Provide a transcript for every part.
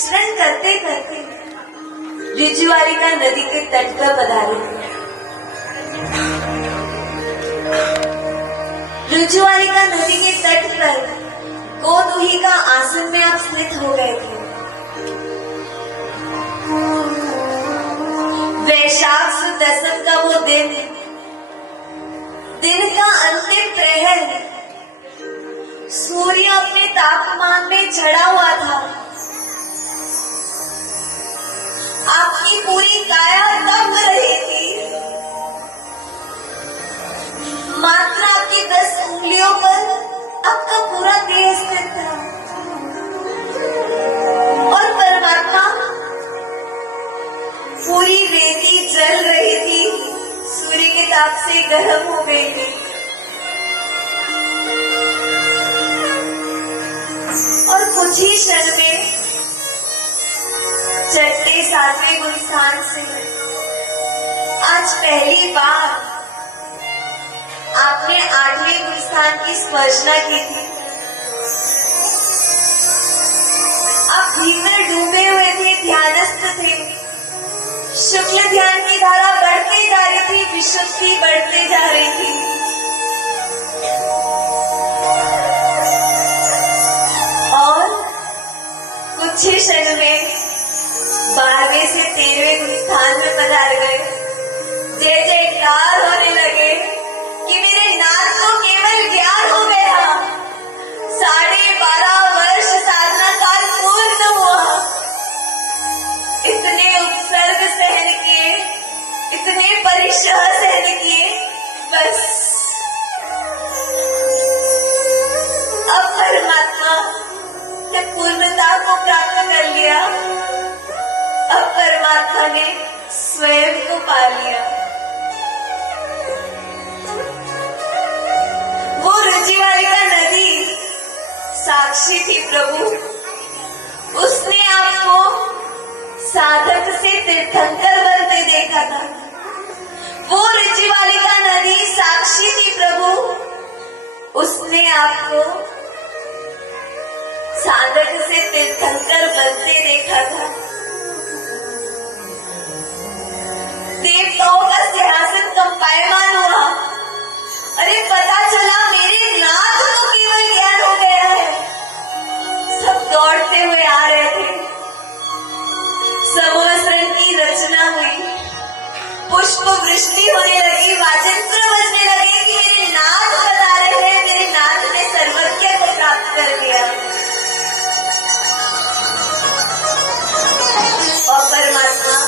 स्नान करते करते ऋजुवालिका नदी के तट पर पधारे। ऋजुवालिका नदी के तट पर गोदूही का आसन में आप स्थित हो गए थे। वैशाख सुद दशम का वो दिन का अंतिम प्रहर, सूर्य अपने तापमान में चढ़ा हुआ था। आपकी पूरी काया दब रही थी। मात्र आपकी 10 उंगलियों पर आपका पूरा देह स्थित था और परमात्मा पूरी रेती जल रही थी, सूर्य के ताप से गर्म हो गई थी। और कुछ ही क्षण में छठे 7वें गुणस्थान से आज पहली बार आपने 8वें गुणस्थान की स्पर्शना की थी। आप भीतर डूबे हुए थे, ध्यानस्थ थे। शुक्ल ध्यान की धारा बढ़ती जा रही थी, विशुद्धि बढ़ती जा रही थी। और कुछ ही क्षण में 12वें से 13वें गुणस्थान में पधार गए। जय जयकार होने लगे कि मेरे नाथ को केवल ज्ञान हो गया। 12.5 वर्ष साधना काल पूर्ण हुआ। इतने उपसर्ग सहन किए, इतने परिश्रम सहन किए, बस अब परमात्मा ने पूर्णता को प्राप्त कर लिया। अब परमात्मा ने स्वयं को पा लिया। वो ऋजुवालिका नदी साक्षी थी प्रभु। उसने आपको साधक से तीर्थंकर बनते देखा था। वो ऋजुवालिका नदी साक्षी थी प्रभु। उसने आपको साधक से तीर्थंकर बनते देखा था। देवताओं का सिंहासन कंपायमान हुआ। अरे पता चला मेरे नाथ को केवल ज्ञान हो गया है। सब दौड़ते हुए आ रहे थे। समवस्त्रन की रचना हुई, पुष्प वृष्टि होने लगी, वाजंत्र बजने लगे कि मेरे नाथ बता रहे हैं, मेरे नाथ ने सर्वज्ञ को प्राप्त कर लिया। और परमात्मा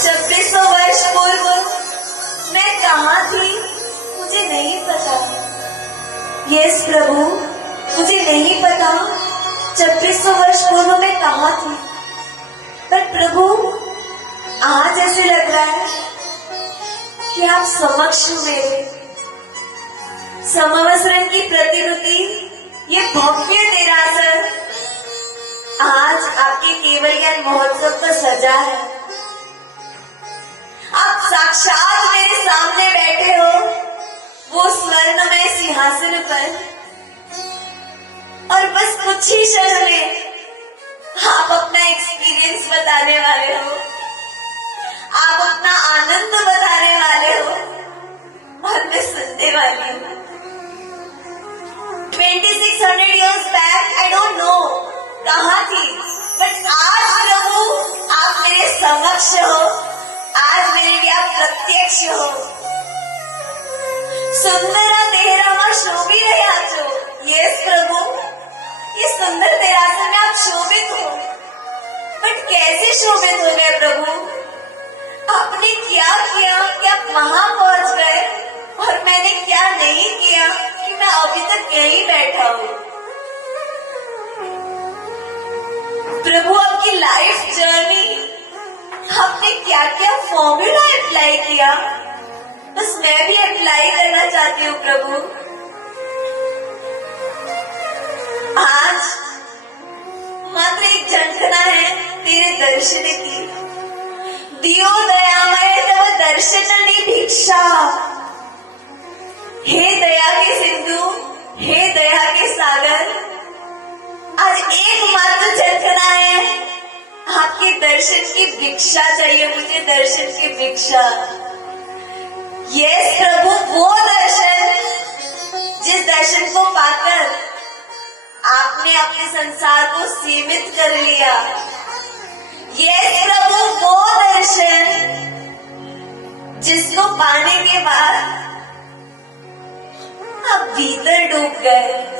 2600 वर्ष पूर्व मैं कहाँ थी मुझे नहीं पता। यस प्रभु, मुझे नहीं पता 2600 वर्ष पूर्व में कहाँ थी। पर प्रभु आज ऐसे लग रहा है कि आप समक्ष मेरे। समवस्त्रन की प्रतिरूपी ये भव्य देरासर आज आपके केवल ज्ञान महोत्सव पर सजा है। आप साक्षात मेरे सामने बैठे हो, वो स्वर्णमय सिंहासन पर। और बस कुछ ही क्षण में आप अपना एक्सपीरियंस बताने वाले हो, आप अपना आनंद बताने वाले हो और मैं सुनने वाली हूँ। 2600 years back, I don't know कहाँ थी, बट आज प्रभु आप मेरे समक्ष हो, आज मेरे लिए आप प्रत्यक्ष हो। सुंदरा तेहरामा शोभी रहा जो। यस प्रभु, ये सुंदर तेरासन में आप शोभित हो। बट कैसे शोभित हो गए प्रभु? आपने क्या किया कि आप वहां पहुंच गए और मैंने क्या नहीं किया कि मैं अभी तक यहीं बैठा हूँ। प्रभु आपकी लाइफ जर्नी, आपने क्या क्या फॉर्मूला अप्लाई किया, बस मैं भी अप्लाई करना चाहती हूँ प्रभु। आज मात्र एक झंझना है तेरे दर्शन की। दियो दयामय तब दर्शन भिक्षा। हे दया के सिंधु, हे दया के सागर, आज एक आपके दर्शन की भिक्षा चाहिए मुझे, दर्शन की भिक्षा। यस प्रभु, वो दर्शन जिस दर्शन को पाकर आपने अपने संसार को सीमित कर लिया। यस प्रभु, वो दर्शन जिसको पाने के बाद आप भीतर डूब गए।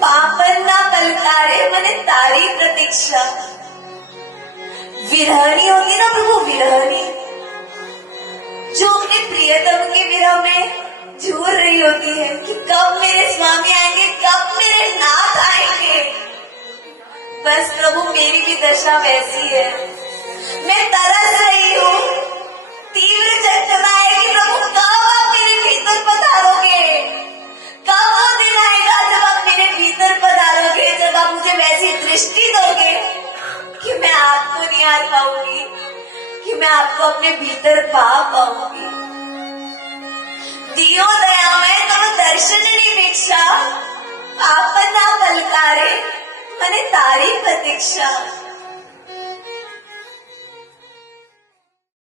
पापन ना पलकारे मने तारी प्रतीक्षा। विरहणी होती ना प्रभु, विरहणी जो अपने प्रियतम के विरह में झूर रही होती है कि कब मेरे स्वामी आएंगे, कब मेरे नाथ आएंगे। बस प्रभु, मेरी भी दशा वैसी है। मैं तरस रही हूँ, तीव्र चक्कर आएगी प्रभु, कब आप मेरे भीतर पधारोगे, कब वो दिन आएगा जब आप मेरे भीतर पधारोगे, जब आप मुझे वैसी दृष्टि दोगे कि मैं आपको निहार पाऊंगी, कि मैं आपको अपने भीतर पा पाऊंगी। दियो दया में तब दर्शन भिक्षा, आपन ना पलकारे मने तारी प्रतीक्षा।